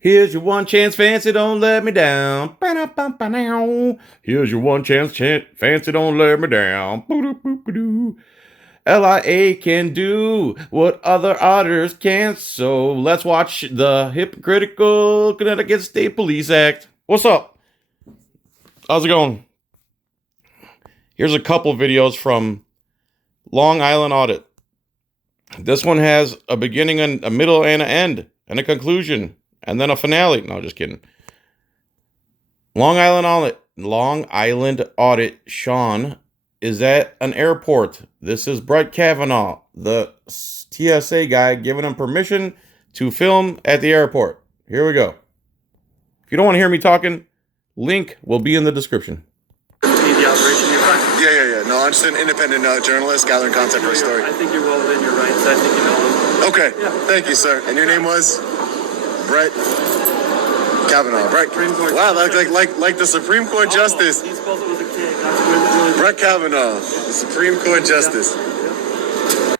Here's your one chance, fancy, don't let me down. Here's your one chance, fancy, don't let me down. LIA can do what other auditors can't, so let's watch the hypocritical Connecticut State Police Act. What's up? How's it going? Here's a couple videos from Long Island Audit. This one has a beginning, and a middle, and an end, and a conclusion, and then a finale. No, just kidding. Long Island Audit. Sean is at an airport. This is Brett Kavanaugh, the TSA guy, giving him permission to film at the airport. Here we go. If you don't want to hear me talking, link will be in the description. Yeah. No, I'm just an independent journalist gathering content for a story. I think you're well within your rights. I think you know them. Okay. Yeah. Thank you, sir. And your name was? Brett Kavanaugh. Brett. Wow, like the Supreme Court Justice. He spelled it with a K. That's really Brett Kavanaugh, the Supreme Court Justice.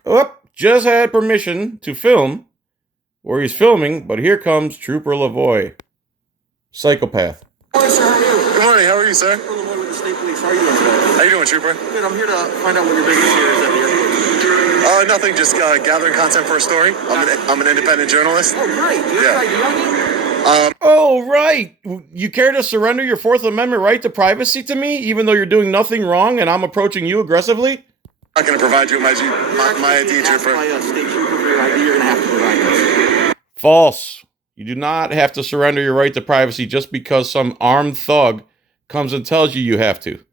Oh, just had permission to film where he's filming, but here comes Trooper Lavoie. Psychopath. Hi, sir. How are you? Good morning. How are you, sir? Trooper Lavoie with the State Police. How are you doing today? How you doing, Trooper? Good. I'm here to find out what your biggest fear is at the airport. Nothing. Just gathering content for a story. I'm an independent journalist. Oh, great. Do you have ID on you? Oh, right. You care to surrender your Fourth Amendment right to privacy to me, even though you're doing nothing wrong and I'm approaching you aggressively? I'm not going to provide you with my ID, Trooper. By a state trooper for your ID, you're going to have to provide this. False. You do not have to surrender your right to privacy just because some armed thug comes and tells you have to.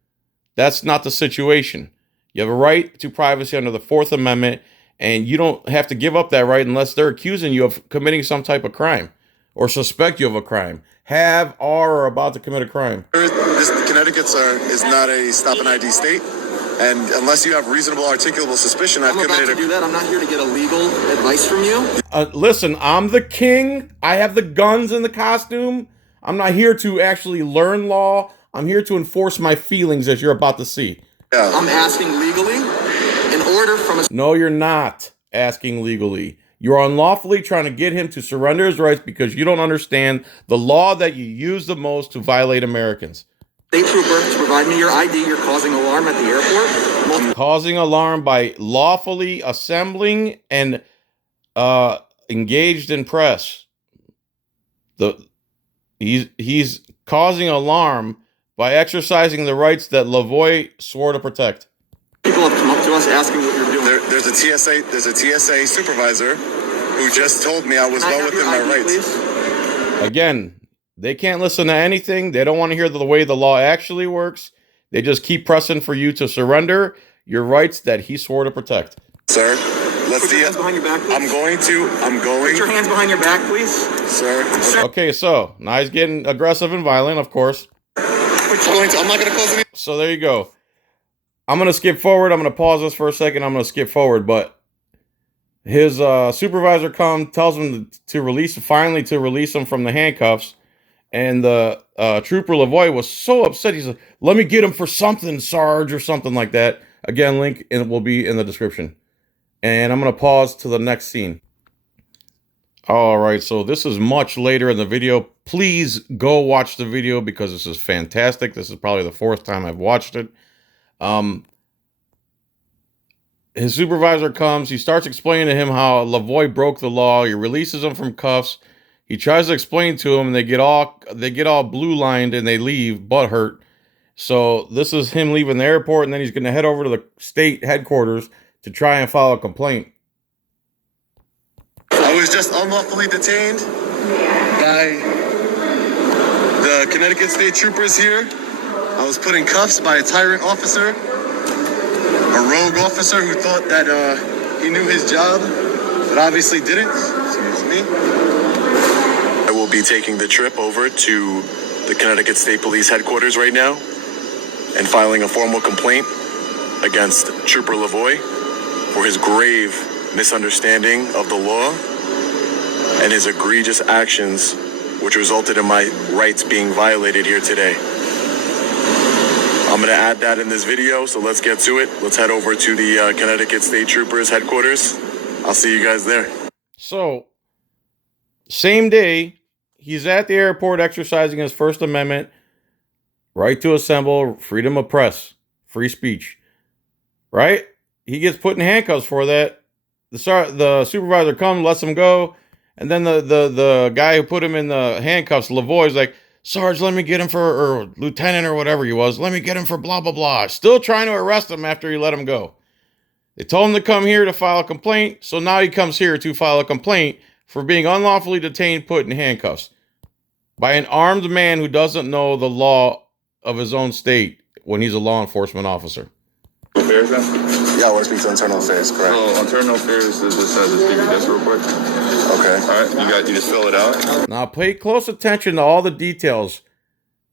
That's not the situation. You have a right to privacy under the Fourth Amendment, and you don't have to give up that right unless they're accusing you of committing some type of crime or suspect you of a crime, are or about to commit a crime. Connecticut, sir, is not a stop and ID state, and unless you have reasonable articulable suspicion, I've committed I'm about to do that. I'm not here to get a legal advice from you. Listen, I'm the king. I have the guns and the costume. I'm not here to actually learn law. I'm here to enforce my feelings, as you're about to see. Yeah. I'm asking legally in order from a... No, you're not asking legally. You're unlawfully trying to get him to surrender his rights because you don't understand the law that you use the most to violate Americans. State trooper to provide me your ID. You're causing alarm at the airport. Causing alarm by lawfully assembling and engaged in press. He's causing alarm by exercising the rights that Lavoie swore to protect. People have come up to us asking what you're doing. There's a TSA supervisor who just told me I was well within my rights. Please? Again, they can't listen to anything. They don't want to hear the way the law actually works. They just keep pressing for you to surrender your rights that he swore to protect. Sir, let's Put your hands behind your back, please. I'm going. Put your hands behind your back, please. Sir. Okay, so now he's getting aggressive and violent, of course. I'm not going to close any. So there you go. I'm going to skip forward. I'm going to pause this for a second. I'm going to skip forward, but his supervisor tells him to release him from the handcuffs. And the Trooper Lavoie was so upset. He said, "Let me get him for something, Sarge," or something like that. Again, link will be in the description. And I'm going to pause to the next scene. All right, so this is much later in the video. Please go watch the video because this is fantastic. This is probably the fourth time I've watched it. His supervisor comes. He starts explaining to him how Lavoie broke the law. He releases him from cuffs. He tries to explain to him, and they get all blue-lined, and they leave, butthurt. So this is him leaving the airport, and then he's going to head over to the state headquarters to try and file a complaint. I was just unlawfully detained by the Connecticut State Troopers here. I was put in cuffs by a tyrant officer, a rogue officer who thought that he knew his job, but obviously didn't. Excuse me. I will be taking the trip over to the Connecticut State Police headquarters right now and filing a formal complaint against Trooper Lavoie for his grave misunderstanding of the law and his egregious actions, which resulted in my rights being violated here today. I'm going to add that in this video, so let's get to it. Let's head over to the Connecticut State Troopers headquarters. I'll see you guys there. So, same day, He's at the airport exercising his First Amendment right to assemble, freedom of press, free speech. Right? He gets put in handcuffs for that. The supervisor comes, lets him go, and then the guy who put him in the handcuffs, Lavoie's like, Sarge, let me get him for, or lieutenant or whatever he was, let me get him for blah, blah, blah. Still trying to arrest him after he let him go. They told him to come here to file a complaint, so now he comes here to file a complaint for being unlawfully detained, put in handcuffs by an armed man who doesn't know the law of his own state when he's a law enforcement officer. Affairs, yeah, I want to speak to internal affairs, correct? Oh, internal affairs is just speak to this real quick. Okay. All right, you just fill it out. Now pay close attention to all the details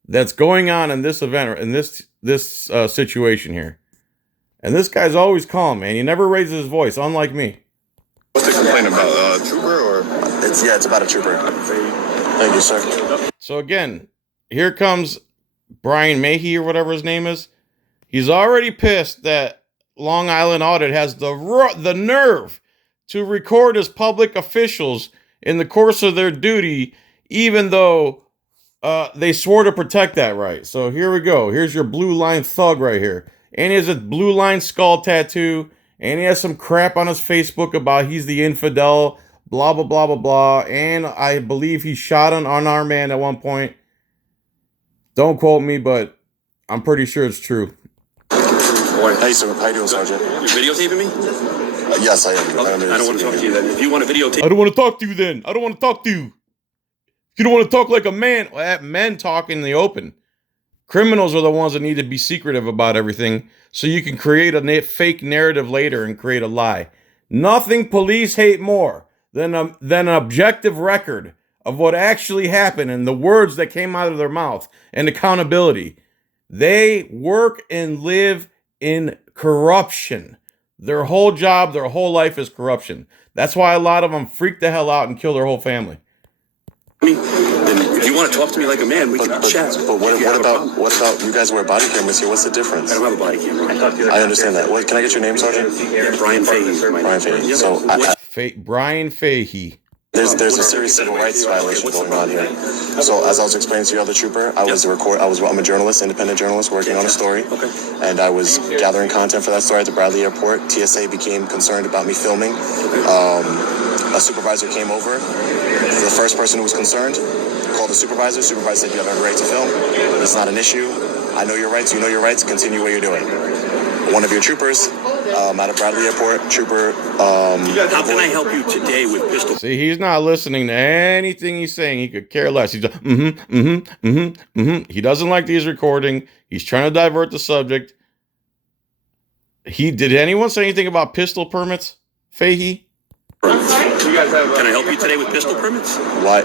that's going on in this event or in this situation here. And this guy's always calm, man. He never raises his voice, unlike me. What's the complaint about? Trooper or? It's about a trooper. Thank you, sir. So again, here comes Brian Mahey or whatever his name is. He's already pissed that Long Island Audit has the nerve to record as public officials in the course of their duty, even though they swore to protect that right. So here we go. Here's your blue line thug right here. And he has a blue line skull tattoo. And he has some crap on his Facebook about he's the infidel, blah, blah, blah, blah, blah. And I believe he shot an unarmed man at one point. Don't quote me, but I'm pretty sure it's true. Hey, sir. How you doing, Sergeant? You're videotaping me? Yes, I am. Okay. I don't want to talk to you then. If you want to videotape... I don't want to talk to you then. I don't want to talk to you. You don't want to talk like a man. Well, men talk in the open. Criminals are the ones that need to be secretive about everything so you can create a fake narrative later and create a lie. Nothing police hate more than an objective record of what actually happened and the words that came out of their mouth and accountability. They work and live in corruption. Their whole job, their whole life is corruption. That's why a lot of them freak the hell out and kill their whole family. I mean, if you want to talk to me like a man, we can chat. But what about you guys wear body cameras here? What's the difference? I don't have a body camera. I understand that. Can I get your name, Sergeant? Yeah, Brian Fahey. Brian Fahey. So Brian Fahey. There's a serious civil rights violation going on here. So as I was explaining to your other trooper, I'm a journalist, independent journalist working on a story. Okay. And I was gathering content for that story at the Bradley Airport. TSA became concerned about me filming. A supervisor came over. The first person who was concerned called the supervisor. Supervisor said, you have every right to film. It's not an issue. I know your rights. You know your rights. Continue what you're doing. One of your troopers out of Bradley Airport, trooper. How can I help you today with pistol? See, he's not listening to anything he's saying. He could care less. He's just, He doesn't like these recording. He's trying to divert the subject. Did anyone say anything about pistol permits, Fahey? Can I help you today with pistol permits? Why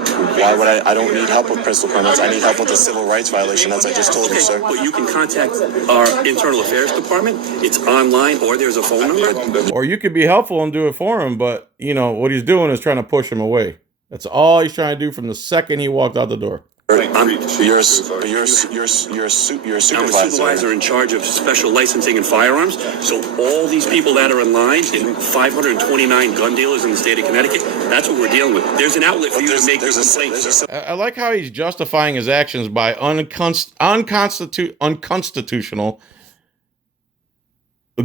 would I don't need help with pistol permits. I need help with the civil rights violation, as I just told you, sir. Well, you can contact our internal affairs department. It's online, or there's a phone number. Or you could be helpful and do it for him, but, what he's doing is trying to push him away. That's all he's trying to do from the second he walked out the door. You're a supervisor. I'm a supervisor in charge of special licensing and firearms. So all these people that are in line, and 529 gun dealers in the state of Connecticut, that's what we're dealing with. There's an outlet for you to make your complaints. I like how he's justifying his actions by unconstitutional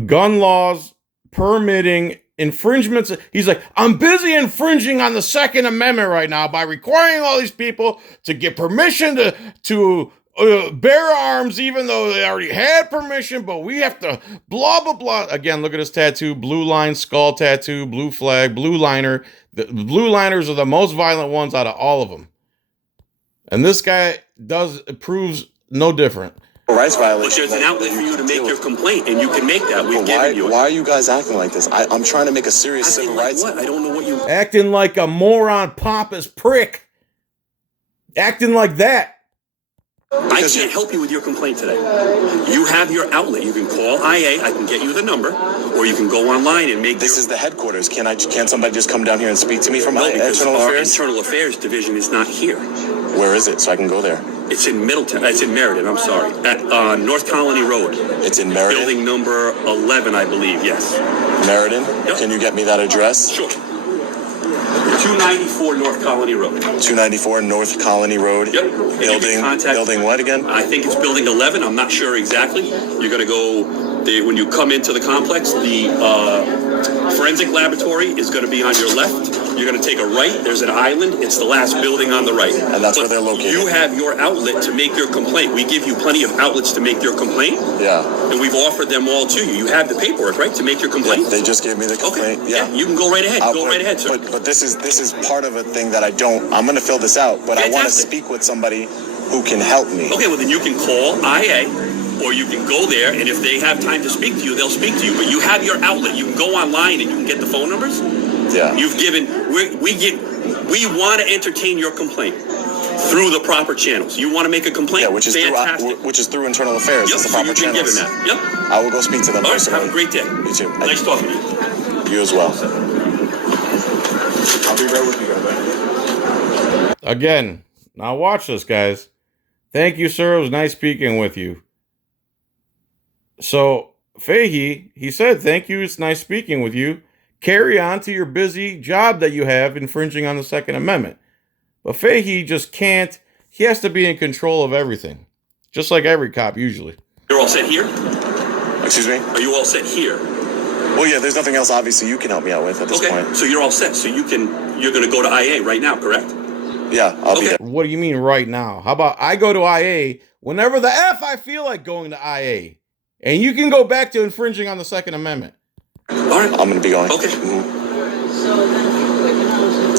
gun laws, permitting infringements. He's like, I'm busy infringing on the Second Amendment right now by requiring all these people to get permission to bear arms, even though they already had permission, but we have to blah, blah, blah. Again, look at his tattoo, blue line, skull tattoo, blue flag, blue liner. The blue liners are the most violent ones out of all of them. And this guy proves no different. Rights violation. But there's an outlet for you to make your complaint, and you can make that. We've given you it. Why are you guys acting like this? I'm trying to make a serious civil rights. What? I don't know what you... Acting like a moron, pompous prick. Acting like that. I can't help you with your complaint today. You have your outlet. You can call IA. I can get you the number, or you can go online and make. This is the headquarters. Can't somebody just come down here and speak to me from my internal our affairs? Internal affairs division is not here. Where is it? So I can go there. It's in Middleton. It's in Meriden. I'm sorry, at North Colony Road. It's in Meriden. Building number 11, I believe. Yes. Meriden. Yep. Can you get me that address? Sure. 290 294 North Colony Road. 294 North Colony Road. Yep. And you can contact- Building what again? I think it's building 11. I'm not sure exactly. You're going to go, when you come into the complex, the forensic laboratory is going to be on your left. You're going to take a right. There's an island. It's the last building on the right. And that's where they're located. You have your outlet to make your complaint. We give you plenty of outlets to make your complaint. Yeah. And we've offered them all to you. You have the paperwork, right, to make your complaint? They just gave me the complaint. Okay. Yeah. You can go right ahead. Go right ahead, sir. But this is part of a thing that I'm going to fill this out, but I want to speak with somebody who can help me. Okay, well then you can call IA, or you can go there, and if they have time to speak to you, they'll speak to you. But you have your outlet. You can go online and you can get the phone numbers. Yeah. You've given. We want to entertain your complaint through the proper channels. You want to make a complaint? Yeah, which is through internal affairs. Yep. That's the So proper you've been channels. given that. Yep. I will go speak to them. All right. Personally. Have a great day. You too. Nice talking to you. You as well. I'll be right with you guys. Again, now watch this, guys. Thank you, sir. It was nice speaking with you. So, Fahey, he said, thank you. It's nice speaking with you. Carry on to your busy job that you have infringing on the Second Amendment. But Fahey just can't. He has to be in control of everything. Just like every cop usually. You're all set here? Excuse me? Are you all set here? Well, yeah, there's nothing else obviously you can help me out with at this point. So you're all set. So you're going to go to IA right now, correct? Yeah, I'll be there. What do you mean right now? How about I go to IA whenever the F I feel like going to IA? And you can go back to infringing on the Second Amendment. All right. I'm going to be going. Okay.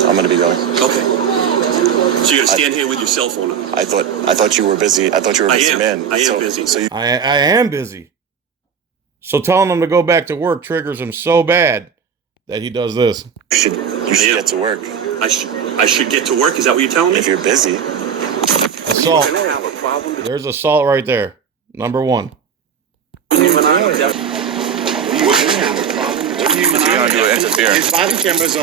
I'm going to be going. Okay. So you're going to stand here with your cell phone on? I thought you were busy. I thought you were a busy man. I am busy. So I am busy. So telling him to go back to work triggers him so bad that he does this. you should get to work. I should get to work? Is that what you're telling me? If you're busy. Assault. There's assault right there. Number one.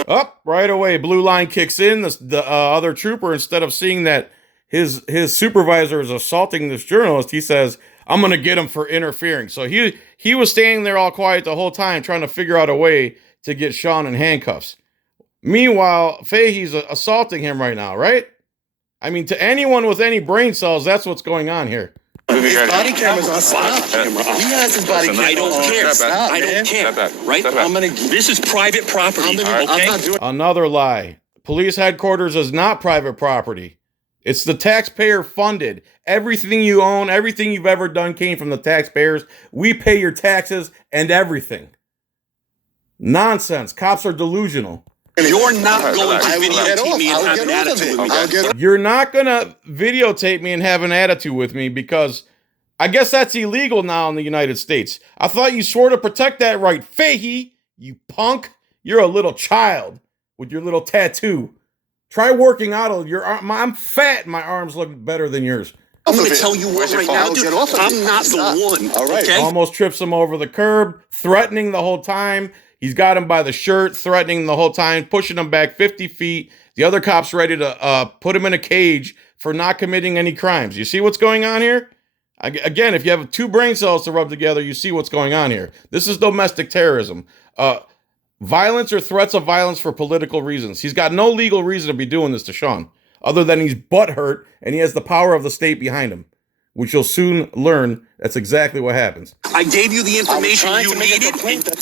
Up right away. Blue line kicks in. The other trooper, instead of seeing that his supervisor is assaulting this journalist, he says, I'm going to get him for interfering. So he was standing there all quiet the whole time trying to figure out a way to get Sean in handcuffs. Meanwhile, Fahey's assaulting him right now, right? I mean, to anyone with any brain cells, that's what's going on here. His body camera's on. Stop. He has his body camera. I don't care. Stop, I don't care. Right? This is private property. Okay? Another lie. Police headquarters is not private property. It's the taxpayer funded. Everything you own, everything you've ever done came from the taxpayers. We pay your taxes and everything. Nonsense. Cops are delusional. You're not going to videotape me and have an attitude with me. You're not going to videotape me and have an attitude with me because I guess that's illegal now in the United States. I thought you swore to protect that right. Fahey, you punk. You're a little child with your little tattoo. Try working out. I'm fat. My arms look better than yours. I'm going to tell you what right now, dude. I'm not the one. All right. Okay? Almost trips him over the curb, threatening the whole time. He's got him by the shirt, threatening the whole time, pushing him back 50 feet. The other cop's ready to put him in a cage for not committing any crimes. You see what's going on here? Again, if you have two brain cells to rub together, you see what's going on here. This is domestic terrorism. Violence or threats of violence for political reasons. He's got no legal reason to be doing this to Sean, other than he's butthurt and he has the power of the state behind him, which you'll soon learn that's exactly what happens. I gave you the information you needed,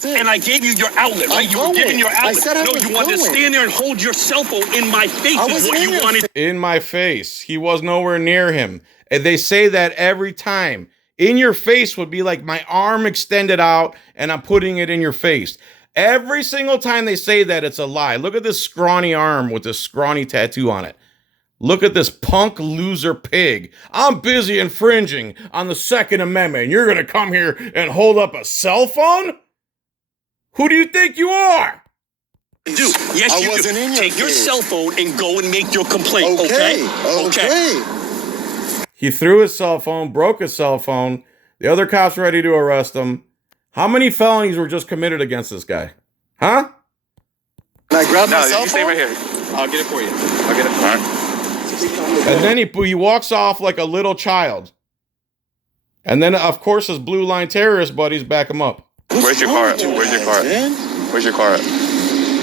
and I gave you your outlet, right? You were given your outlet. No, you wanted to stand there and hold your cell phone in my face is what you wanted. In my face. He was nowhere near him. And they say that every time. In your face would be like my arm extended out and I'm putting it in your face. Every single time they say that, it's a lie. Look at this scrawny arm with this scrawny tattoo on it. Look at this punk loser pig. I'm busy infringing on the Second Amendment. And you're going to come here and hold up a cell phone? Who do you think you are? Dude, yes, you wasn't in your take your face. cell phone and go and make your complaint, okay? He threw his cell phone, broke his cell phone. The other cops were ready to arrest him. How many felonies were just committed against this guy? Huh? Can I grab my cell you stay phone? right here. I'll get it for you. I'll get it. All right. And then he walks off like a little child. And then, of course, his blue line terrorist buddies back him up. Where's your car at? Where's your car at? Man? Where's your car at?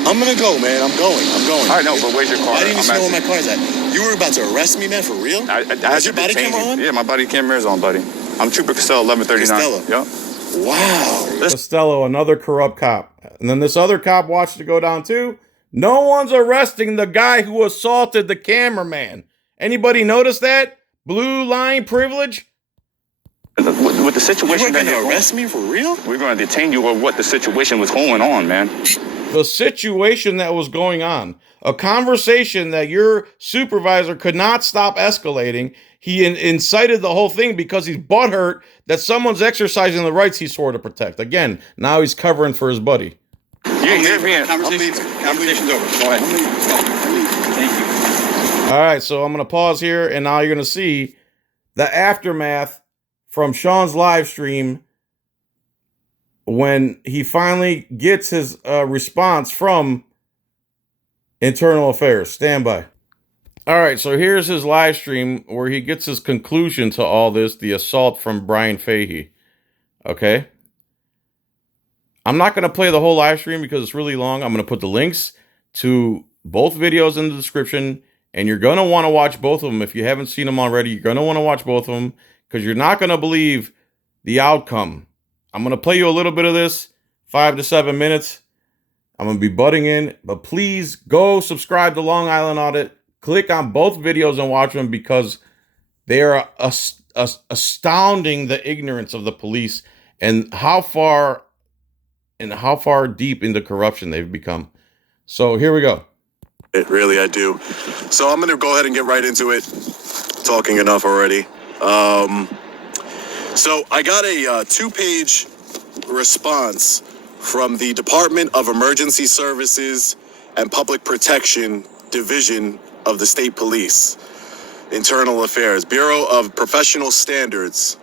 I'm gonna go, man. I'm going. All right, no, but where's your car? Why didn't you I'm know where my asking- car's at? You were about to arrest me, man, for real? I Is your body camera on? Yeah, my body camera is on, buddy. I'm Trooper Costello, 1139. Costello. Yep. Wow. Costello, another corrupt cop. And then this other cop watched it go down too. No one's arresting the guy who assaulted the cameraman. Anybody notice that? Blue line privilege? With the situation You that were you're gonna arrest me for real? we're going to detain you with what the situation was going on, man. The situation that was going on. A conversation that your supervisor could not stop escalating. He incited the whole thing because he's butthurt that someone's exercising the rights he swore to protect. Again, now he's covering for his buddy. You're being... Conversation's over. Go ahead. Thank you. All right, so I'm going to pause here, and now you're going to see the aftermath from Sean's live stream when he finally gets his response from Internal Affairs. Stand by. All right, so here's his live stream where he gets his conclusion to all this, the assault from Brian Fahey. Okay? I'm not going to play the whole live stream because it's really long. I'm going to put the links to both videos in the description, and you're going to want to watch both of them. If you haven't seen them already, you're going to want to watch both of them because you're not going to believe the outcome. I'm going to play you a little bit of this, 5 to 7 minutes. I'm going to be butting in, but please go subscribe to Long Island Audit. Click on both videos and watch them because they are astounding the ignorance of the police and how far deep into corruption they've become. So here we go. Really, I do. So I'm gonna go ahead and get right into it. Talking enough already. So I got a 2-page response from the Department of Emergency Services and Public Protection Division of the State Police, Internal Affairs, Bureau of Professional Standards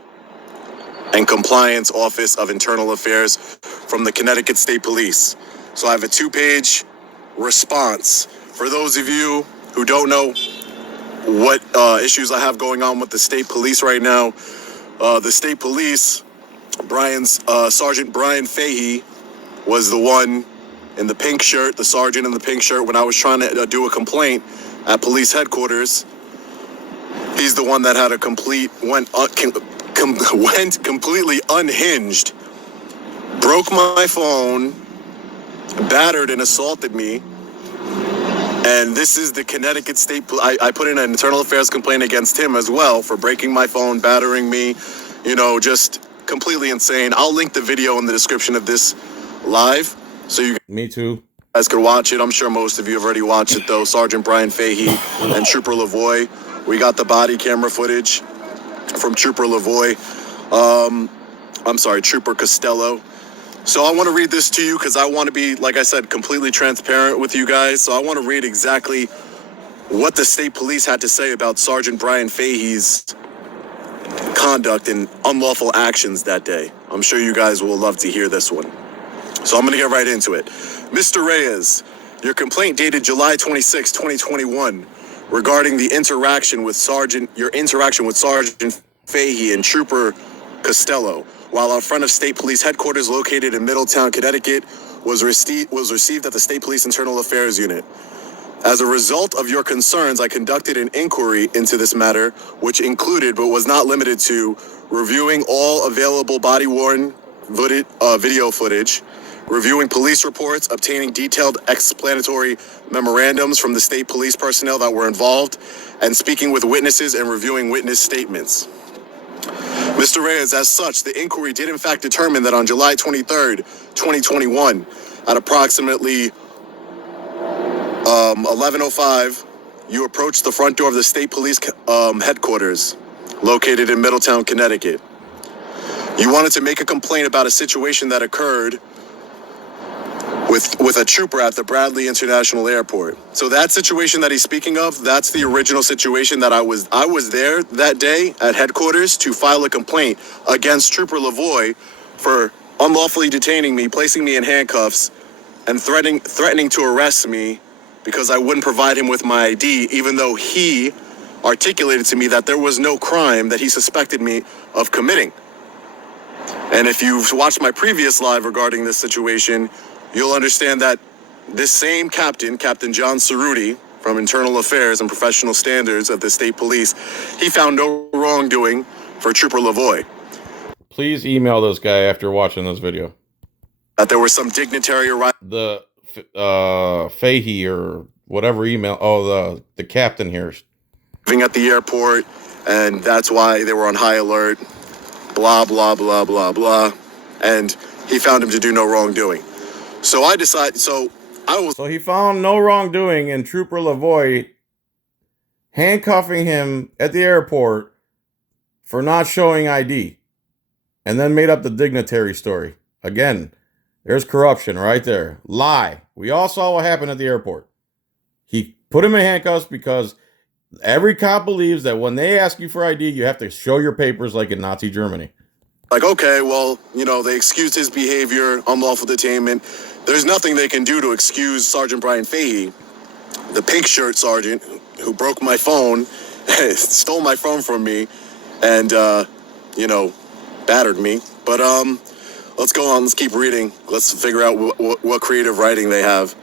and Compliance Office of Internal Affairs from the Connecticut State Police. So I have a 2-page response. For those of you who don't know what issues I have going on with the state police right now, the state police, Sergeant Brian Fahey was the one in the pink shirt, the sergeant in the pink shirt, when I was trying to do a complaint at police headquarters. He's the one that had a went completely unhinged, broke my phone, battered and assaulted me. And this is the Connecticut State Police. I put in an internal affairs complaint against him as well for breaking my phone, battering me, just completely insane. I'll link the video in the description of this live so you Me too. guys could watch it. I'm sure most of you have already watched it though. Sergeant Brian Fahey and Trooper Lavoie. We got the body camera footage from Trooper Lavoie. Trooper Costello. So I want to read this to you because I want to be, like I said, completely transparent with you guys. So I want to read exactly what the state police had to say about Sergeant Brian Fahey's conduct and unlawful actions that day. I'm sure you guys will love to hear this one. So I'm going to get right into it. Mr. Reyes, your complaint dated July 26, 2021, regarding the interaction with Sergeant Fahey and Trooper Costello, while out front of State Police headquarters located in Middletown, Connecticut, was received at the State Police Internal Affairs Unit. As a result of your concerns, I conducted an inquiry into this matter, which included, but was not limited to, reviewing all available body-worn video footage, reviewing police reports, obtaining detailed explanatory memorandums from the state police personnel that were involved, and speaking with witnesses and reviewing witness statements. Mr. Reyes, as such, the inquiry did in fact determine that on July 23rd, 2021, at approximately 11:05, you approached the front door of the state police headquarters located in Middletown, Connecticut. You wanted to make a complaint about a situation that occurred with a trooper at the Bradley International Airport. So that situation that he's speaking of, that's the original situation that I was there that day at headquarters to file a complaint against Trooper Lavoie for unlawfully detaining me, placing me in handcuffs, and threatening to arrest me because I wouldn't provide him with my ID, even though he articulated to me that there was no crime that he suspected me of committing. And if you've watched my previous live regarding this situation, you'll understand that this same captain, Captain John Cerruti, from Internal Affairs and Professional Standards of the State Police, he found no wrongdoing for Trooper Lavoie. Please email this guy after watching this video. That there were some dignitary arriving The Fahey or whatever email. Oh, the captain here. at the airport, and that's why they were on high alert. Blah, blah, blah, blah, blah. And he found him to do no wrongdoing. So he found no wrongdoing in Trooper Lavoie handcuffing him at the airport for not showing ID, and then made up the dignitary story. Again, there's corruption right there. Lie. We all saw what happened at the airport. He put him in handcuffs because every cop believes that when they ask you for ID, you have to show your papers like in Nazi Germany. like, okay, well, they excused his behavior, unlawful detainment. There's nothing they can do to excuse Sergeant Brian Fahey, the pink shirt sergeant who broke my phone, stole my phone from me, and, battered me. But let's go on. Let's keep reading. Let's figure out what creative writing they have.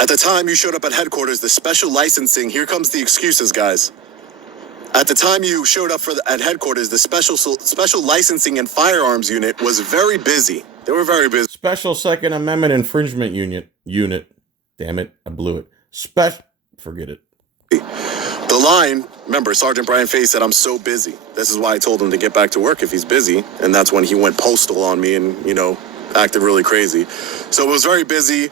At the time you showed up at headquarters, the special licensing, here comes the excuses, guys. At the time you showed up at headquarters, the special licensing and firearms unit was very busy. They were very busy. Special Second Amendment infringement unit. Damn it, I blew it. Forget it. The line, remember, Sergeant Brian Fahey said, "I'm so busy." This is why I told him to get back to work if he's busy. And that's when he went postal on me and, acted really crazy. So it was very busy.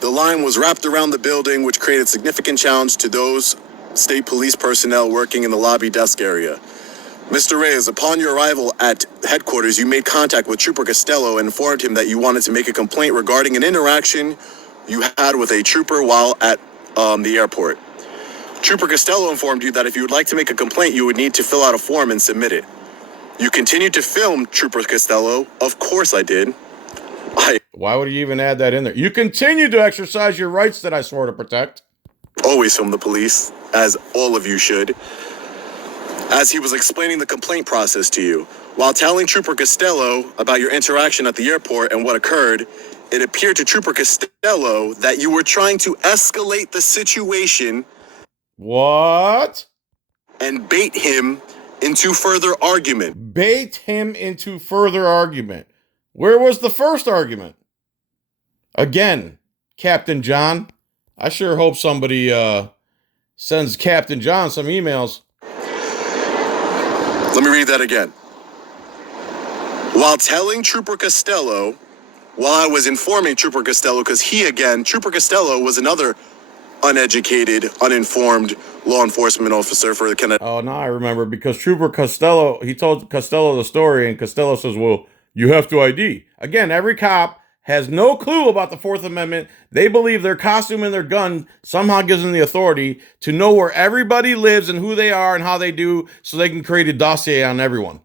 The line was wrapped around the building, which created significant challenge to those state police personnel working in the lobby desk area. Mr. Reyes, upon your arrival at headquarters, you made contact with Trooper Costello and informed him that you wanted to make a complaint regarding an interaction you had with a trooper while at the airport. Trooper Costello informed you that if you would like to make a complaint, you would need to fill out a form and submit it. You continued to film Trooper Costello. Of course I did. Why would you even add that in there? You continue to exercise your rights that I swore to protect. Always film the police, as all of you should. As he was explaining the complaint process to you, while telling Trooper Costello about your interaction at the airport and what occurred, it appeared to Trooper Costello that you were trying to escalate the situation. What? And bait him into further argument. Bait him into further argument. Where was the first argument? Again, Captain John. I sure hope somebody sends Captain John some emails. Let me read that again. While telling Trooper Costello, while I was informing Trooper Costello, because Trooper Costello was another uneducated, uninformed law enforcement officer for the Connecticut. Oh, now I remember, because Trooper Costello, he told Costello the story, and Costello says, well, you have to ID. Again, every cop has no clue about the Fourth Amendment. They believe their costume and their gun somehow gives them the authority to know where everybody lives and who they are and how they do, so they can create a dossier on everyone.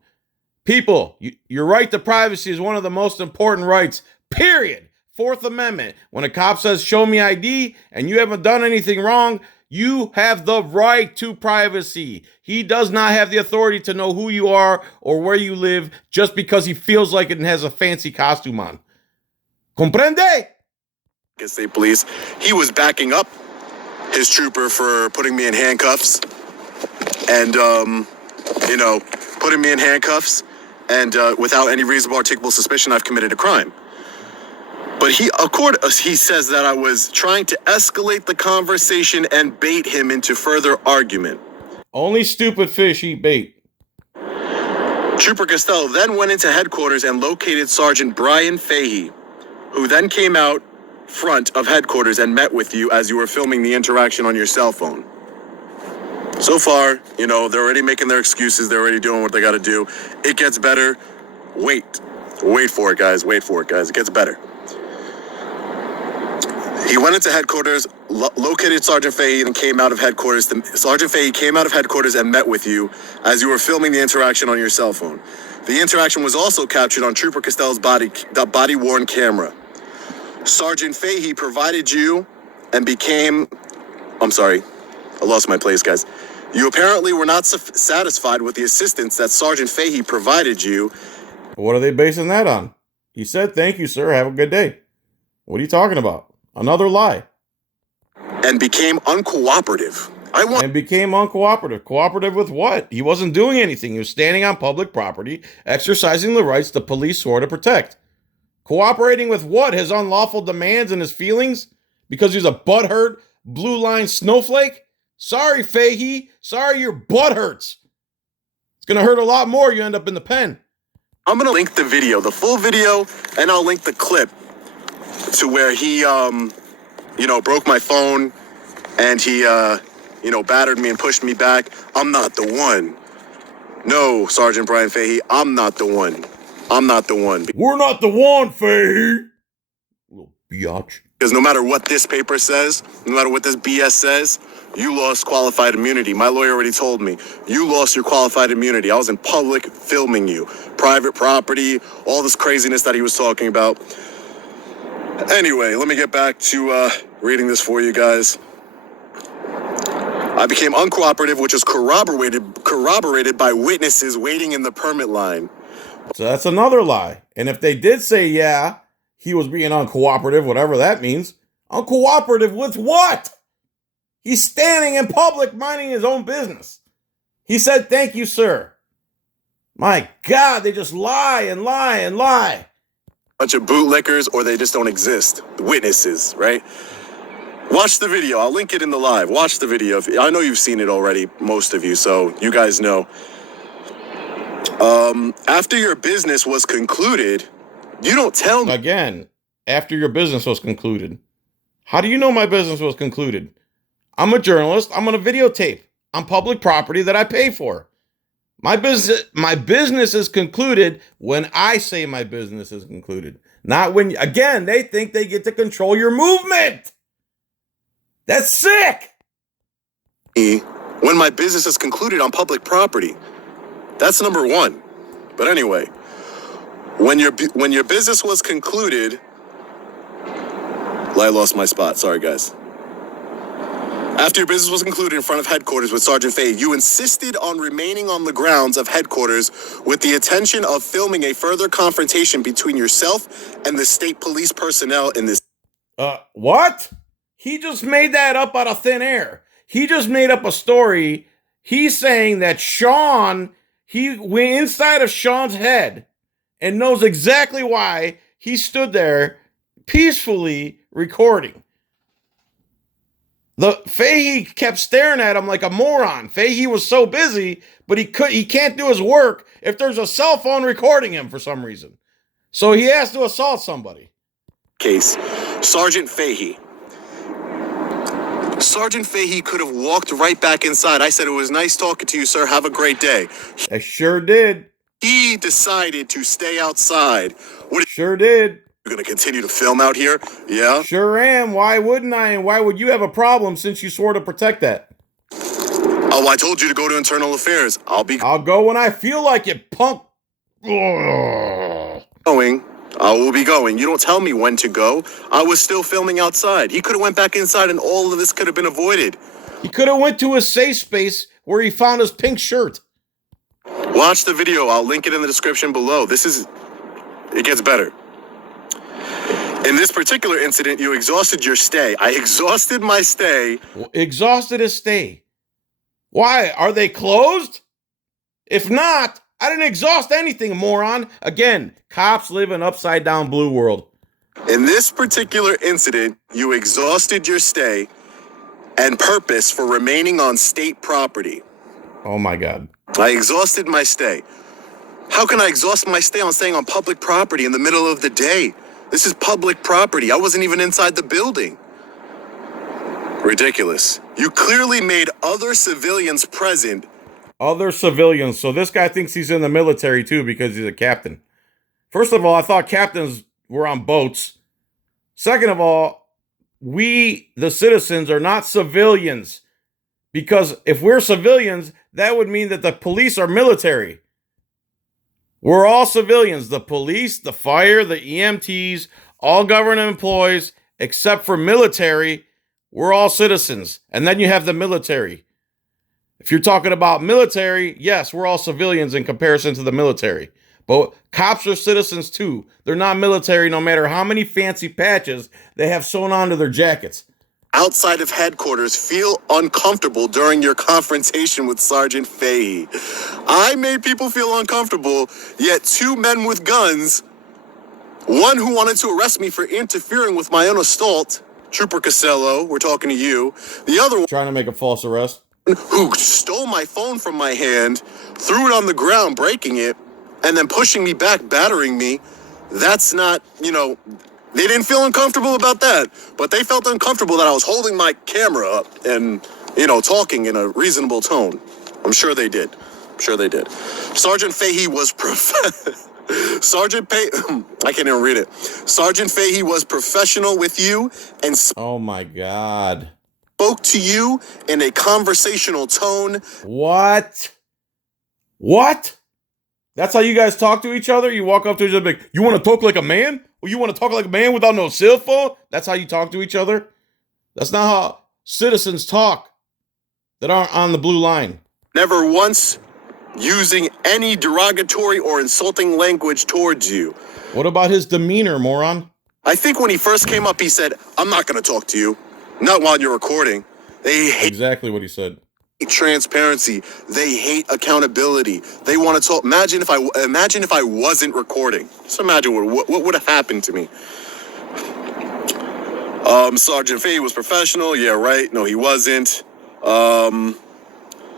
People, your right to privacy is one of the most important rights, period. Fourth Amendment. When a cop says, show me ID, and you haven't done anything wrong, you have the right to privacy. He does not have the authority to know who you are or where you live just because he feels like it and has a fancy costume on. Comprende? State Police. He was backing up his trooper for putting me in handcuffs and, putting me in handcuffs and without any reasonable articulable suspicion I've committed a crime. But he says that I was trying to escalate the conversation and bait him into further argument. Only stupid fish eat bait. Trooper Costello then went into headquarters and located Sergeant Brian Fahey, who then came out front of headquarters and met with you as you were filming the interaction on your cell phone. So far, they're already making their excuses. They're already doing what they got to do. It gets better. Wait for it, guys. It gets better. He went into headquarters, located Sergeant Fahey, and came out of headquarters. Sergeant Fahey came out of headquarters and met with you as you were filming the interaction on your cell phone. The interaction was also captured on Trooper Costello's body-worn camera. Sergeant Fahey provided you and became... I'm sorry, I lost my place, guys. You apparently were not satisfied with the assistance that Sergeant Fahey provided you. What are they basing that on? He said, "Thank you, sir. Have a good day." What are you talking about? Another lie. And became uncooperative. And became uncooperative. Cooperative with what? He wasn't doing anything. He was standing on public property, exercising the rights the police swore to protect. Cooperating with what? His unlawful demands and his feelings? Because he's a butthurt, blue line snowflake? Sorry, Fahey. Sorry your butt hurts. It's going to hurt a lot more. You end up in the pen. I'm going to link the video, the full video, and I'll link the clip to where he, broke my phone and he, battered me and pushed me back. I'm not the one. No, Sergeant Brian Fahey, I'm not the one. I'm not the one. We're not the one, Fahey. Little biatch. Because no matter what this paper says, no matter what this BS says, you lost qualified immunity. My lawyer already told me. You lost your qualified immunity. I was in public filming you. Private property, all this craziness that he was talking about. Anyway, let me get back to reading this for you guys. I became uncooperative, which is corroborated by witnesses waiting in the permit line. So that's another lie. And if they did say, yeah, he was being uncooperative, whatever that means, uncooperative with what? He's standing in public minding his own business. He said, "Thank you, sir." My God, they just lie and lie and lie. Bunch of bootlickers, or they just don't exist. The witnesses, right? Watch the video. I'll link it in the live. Watch the video. I know you've seen it already, most of you, so you guys know. After your business was concluded, you don't tell me. Again, after your business was concluded. How do you know my business was concluded? I'm a journalist. I'm on a videotape on public property that I pay for. My business is concluded when I say my business is concluded. Not when, again, they think they get to control your movement. That's sick. When my business is concluded on public property. That's number one. But anyway, when your business was concluded, I lost my spot. Sorry, guys. After your business was concluded in front of headquarters with Sergeant Fahey, you insisted on remaining on the grounds of headquarters with the intention of filming a further confrontation between yourself and the state police personnel in this. What? He just made that up out of thin air. He just made up a story. He's saying that Sean, he went inside of Sean's head and knows exactly why he stood there peacefully recording. The Fahey kept staring at him like a moron. Fahey was so busy, but he can't do his work if there's a cell phone recording him for some reason. So he has to assault somebody. Case, Sergeant Fahey. Sergeant Fahey could have walked right back inside. I said, "It was nice talking to you, sir. Have a great day." I sure did. He decided to stay outside. Sure did. You're going to continue to film out here? Yeah? Sure am. Why wouldn't I? And why would you have a problem since you swore to protect that? Oh, I told you to go to internal affairs. I'll go when I feel like it, punk. Going. I will be going. You don't tell me when to go. I was still filming outside. He could have went back inside and all of this could have been avoided. He could have went to a safe space where he found his pink shirt. Watch the video. I'll link it in the description below. It gets better. In this particular incident, you exhausted your stay. I exhausted my stay. Exhausted his stay. Why? Are they closed? If not, I didn't exhaust anything, moron. Again, cops live in upside down blue world. In this particular incident, you exhausted your stay and purpose for remaining on state property. Oh my God. I exhausted my stay. How can I exhaust my stay on staying on public property in the middle of the day? This is public property. I wasn't even inside the building. Ridiculous. You clearly made other civilians present. Other civilians. So this guy thinks he's in the military too because he's a captain. First of all, I thought captains were on boats. Second of all, we, the citizens, are not civilians. Because if we're civilians, that would mean that the police are military. We're all civilians. The police, the fire, the EMTs, all government employees, except for military, we're all citizens. And then you have the military. If you're talking about military, yes, we're all civilians in comparison to the military. But cops are citizens too. They're not military, no matter how many fancy patches they have sewn onto their jackets. Outside of headquarters feel uncomfortable during your confrontation with Sergeant Fahey. I made people feel uncomfortable, yet two men with guns, one who wanted to arrest me for interfering with my own assault, Trooper Casello, we're talking to you, the other one Trying to make a false arrest. who stole my phone from my hand, threw it on the ground, breaking it, and then pushing me back, battering me. That's not, they didn't feel uncomfortable about that, but they felt uncomfortable that I was holding my camera up and, talking in a reasonable tone. I'm sure they did. Sergeant Fahey was I can't even read it. Sergeant Fahey was professional with you and Oh my God. spoke to you in a conversational tone. What? That's how you guys talk to each other? You walk up to each other like, you want to talk like a man? Or you want to talk like a man without no cell phone? That's how you talk to each other? That's not how citizens talk that aren't on the blue line. Never once using any derogatory or insulting language towards you. What about his demeanor, moron? I think when he first came up, he said, I'm not going to talk to you. Not while you're recording. They hate Exactly what he said. transparency. They hate accountability. They want to talk. Imagine if I wasn't recording. Just imagine what would have happened to me. Sergeant Fahey was professional. Yeah, right. No, he wasn't.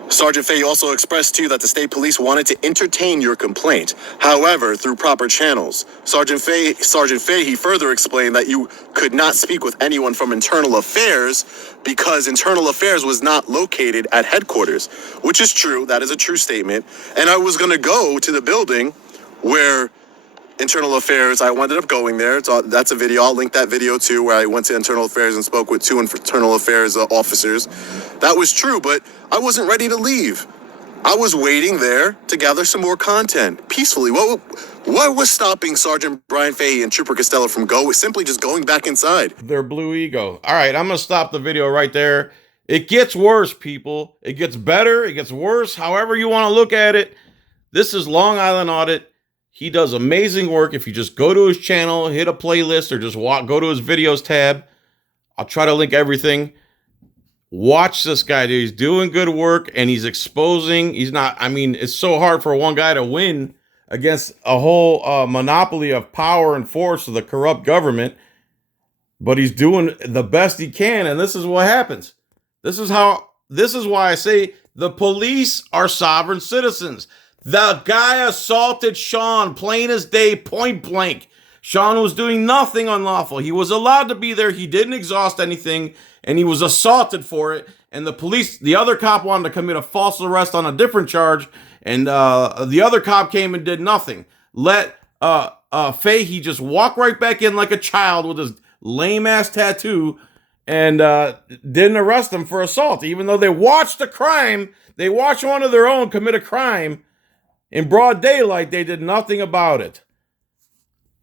Sergeant Fahey also expressed to you that the state police wanted to entertain your complaint. However, through proper channels. Sergeant Fahey further explained that you could not speak with anyone from Internal Affairs because Internal Affairs was not located at headquarters, which is true. That is a true statement. And I was going to go to the building where Internal Affairs, I ended up going there. That's a video. I'll link that video too, where I went to Internal Affairs and spoke with two Internal Affairs officers. That was true, but I wasn't ready to leave. I was waiting there to gather some more content peacefully. What was stopping Sergeant Brian Fahey and Trooper Costello from simply just going back inside? Their blue ego. All right, I'm going to stop the video right there. It gets worse, people. It gets better. It gets worse. However you want to look at it. This is Long Island Audit. He does amazing work. If you just go to his channel, hit a playlist, or just go to his videos tab. I'll try to link everything. Watch this guy, dude. He's doing good work, and he's exposing. It's so hard for one guy to win against a whole monopoly of power and force of the corrupt government. But he's doing the best he can, and this is what happens. This is why I say the police are sovereign citizens. The guy assaulted Sean, plain as day, point blank. Sean was doing nothing unlawful. He was allowed to be there. He didn't exhaust anything, and he was assaulted for it. And the other cop wanted to commit a false arrest on a different charge, and the other cop came and did nothing. Let Fahey just walk right back in like a child with his lame-ass tattoo and didn't arrest him for assault, even though they watched a crime. They watched one of their own commit a crime. In broad daylight, they did nothing about it.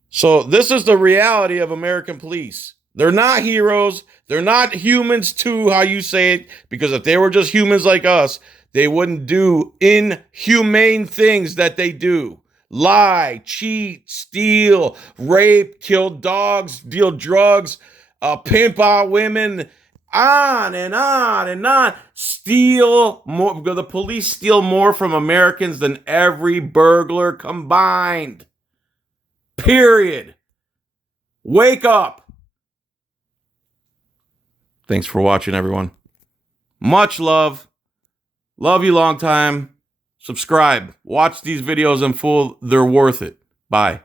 So this is the reality of American police. They're not heroes. They're not humans too, how you say it. Because if they were just humans like us, they wouldn't do inhumane things that they do. Lie, cheat, steal, rape, kill dogs, deal drugs, pimp out women, on and on and on. Steal more. The police steal more from Americans than every burglar combined. Period. Wake up. Thanks for watching, everyone. Much love. Love you long time. Subscribe. Watch these videos in full. They're worth it. Bye.